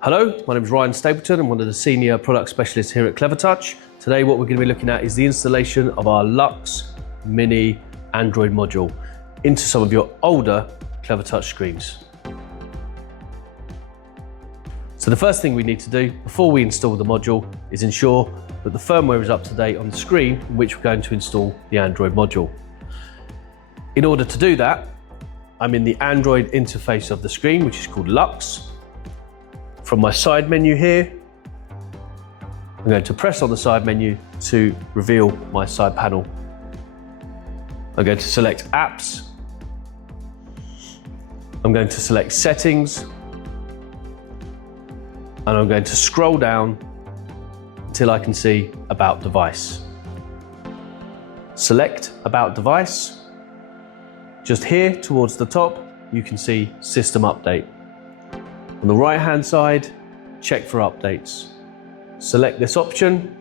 Hello, my name is Ryan Stapleton. I'm one of the senior product specialists here at Clevertouch. Today what we're going to be looking at is the installation of our LUX Mini Android module into some of your older Clevertouch screens. So the first thing we need to do before we install the module is ensure that the firmware is up to date on the screen in which we're going to install the Android module. In order to do that, I'm in the Android interface of the screen, which is called LUX. From my side menu here, I'm going to press on the side menu to reveal my side panel. I'm going to select Apps. I'm going to select Settings. And I'm going to scroll down until I can see About Device. Select About Device. Just here towards the top, you can see System Update. On the right hand side, check for updates. Select this option.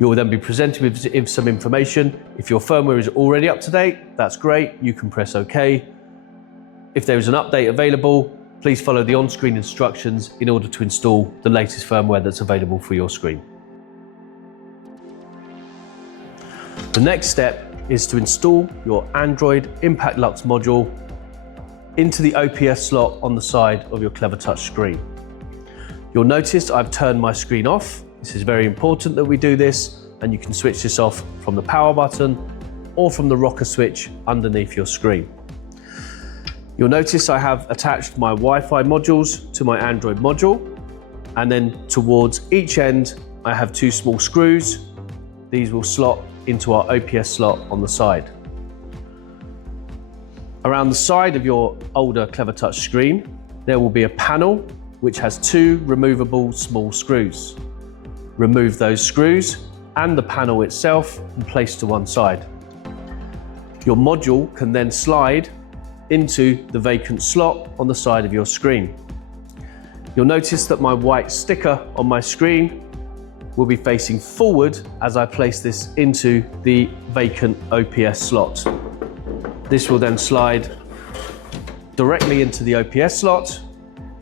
You'll then be presented with some information. If your firmware is already up to date, that's great, you can press OK. If there is an update available, please follow the on-screen instructions in order to install the latest firmware that's available for your screen. The next step is to install your Android Impact LUX module into the OPS slot on the side of your Clevertouch screen. You'll notice I've turned my screen off. This is very important that we do this, and you can switch this off from the power button or from the rocker switch underneath your screen. You'll notice I have attached my Wi-Fi modules to my Android module, and then towards each end I have two small screws. These will slot into our OPS slot on the side. Around the side of your older Clevertouch screen, there will be a panel which has two removable small screws. Remove those screws and the panel itself and place to one side. Your module can then slide into the vacant slot on the side of your screen. You'll notice that my white sticker on my screen will be facing forward as I place this into the vacant OPS slot. This will then slide directly into the OPS slot,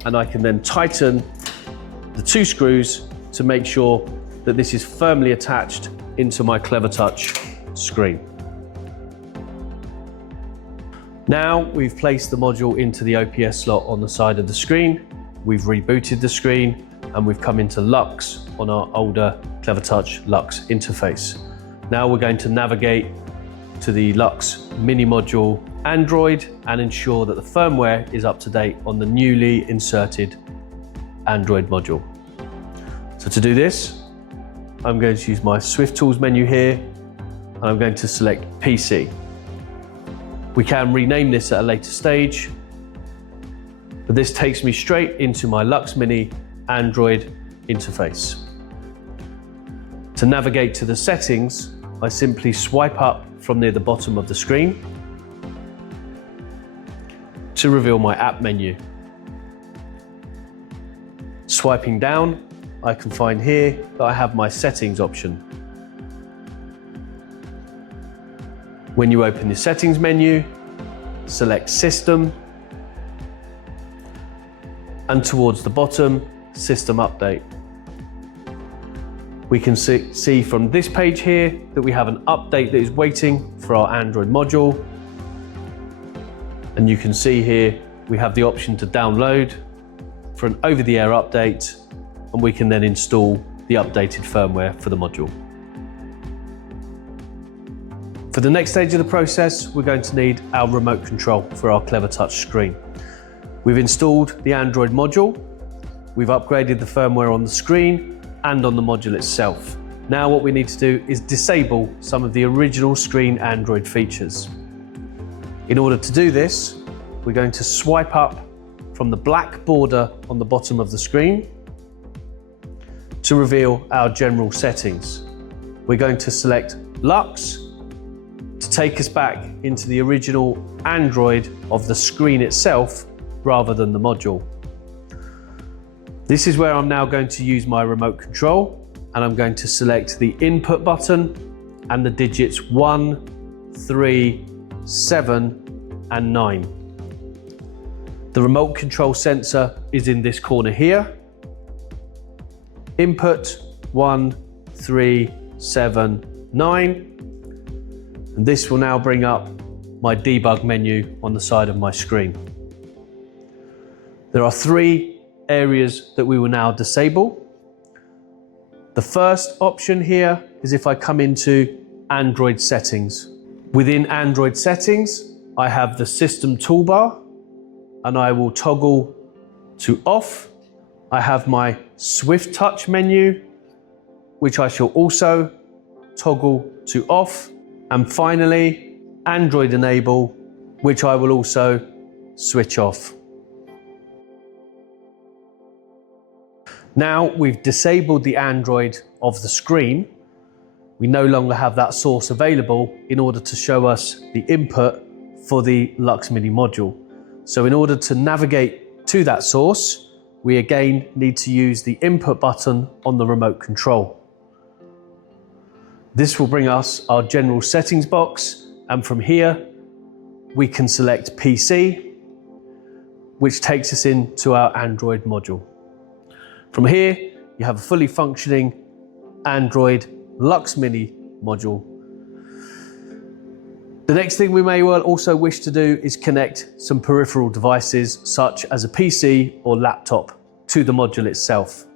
and I can then tighten the two screws to make sure that this is firmly attached into my Clevertouch screen. Now we've placed the module into the OPS slot on the side of the screen, we've rebooted the screen, and we've come into LUX on our older Clevertouch LUX interface. Now we're going to navigate to the LUX Mini module Android and ensure that the firmware is up to date on the newly inserted Android module. So to do this, I'm going to use my Swift Tools menu here, and I'm going to select PC. We can rename this at a later stage, but this takes me straight into my LUX Mini Android interface. To navigate to the settings, I simply swipe up from near the bottom of the screen to reveal my app menu. Swiping down, I can find here that I have my settings option. When you open the settings menu, select System, and towards the bottom, System Update. We can see from this page here that we have an update that is waiting for our Android module. And you can see here we have the option to download for an over-the-air update, and we can then install the updated firmware for the module. For the next stage of the process, we're going to need our remote control for our Clevertouch screen. We've installed the Android module, we've upgraded the firmware on the screen and on the module itself. Now what we need to do is disable some of the original screen Android features. In order to do this, we're going to swipe up from the black border on the bottom of the screen to reveal our general settings. We're going to select LUX to take us back into the original Android of the screen itself rather than the module. This is where I'm now going to use my remote control, and I'm going to select the input button and the digits 1, 3, 7 and 9. The remote control sensor is in this corner here. Input 1, 3, 7, 9. And this will now bring up my debug menu on the side of my screen. There are 3 areas that we will now disable. The first option here is if I come into Android settings. Within Android settings, I have the system toolbar and I will toggle to off. I have my Swift Touch menu, which I shall also toggle to off. And finally, Android enable, which I will also switch off. Now we've disabled the Android of the screen, we no longer have that source available in order to show us the input for the LUX Mini module. So in order to navigate to that source, we again need to use the input button on the remote control. This will bring us our general settings box, and from here we can select PC, which takes us into our Android module. From here, you have a fully functioning Android LUX Mini module. The next thing we may well also wish to do is connect some peripheral devices such as a PC or laptop to the module itself.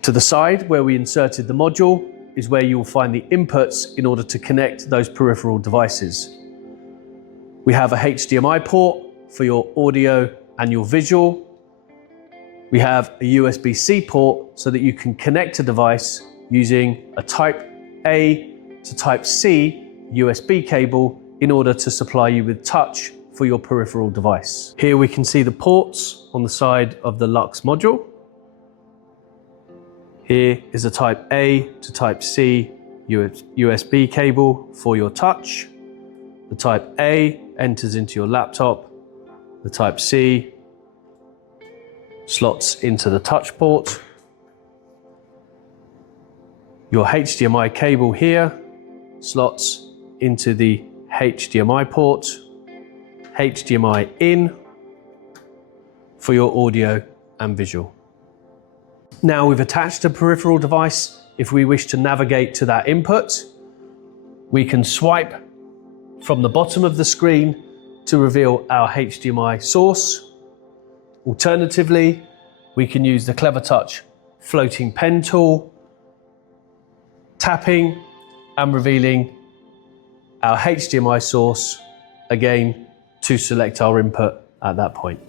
To the side where we inserted the module is where you will find the inputs in order to connect those peripheral devices. We have a HDMI port for your audio and your visual. We have a USB-C port so that you can connect a device using a Type A to Type C USB cable in order to supply you with touch for your peripheral device. Here we can see the ports on the side of the LUX module. Here is a Type A to Type C USB cable for your touch. The Type A enters into your laptop. The Type C slots into the touch port. Your HDMI cable here slots into the HDMI port. HDMI in for your audio and visual. Now we've attached a peripheral device. If we wish to navigate to that input, we can swipe from the bottom of the screen to reveal our HDMI source. Alternatively, we can use the Clevertouch floating pen tool, tapping and revealing our HDMI source again to select our input at that point.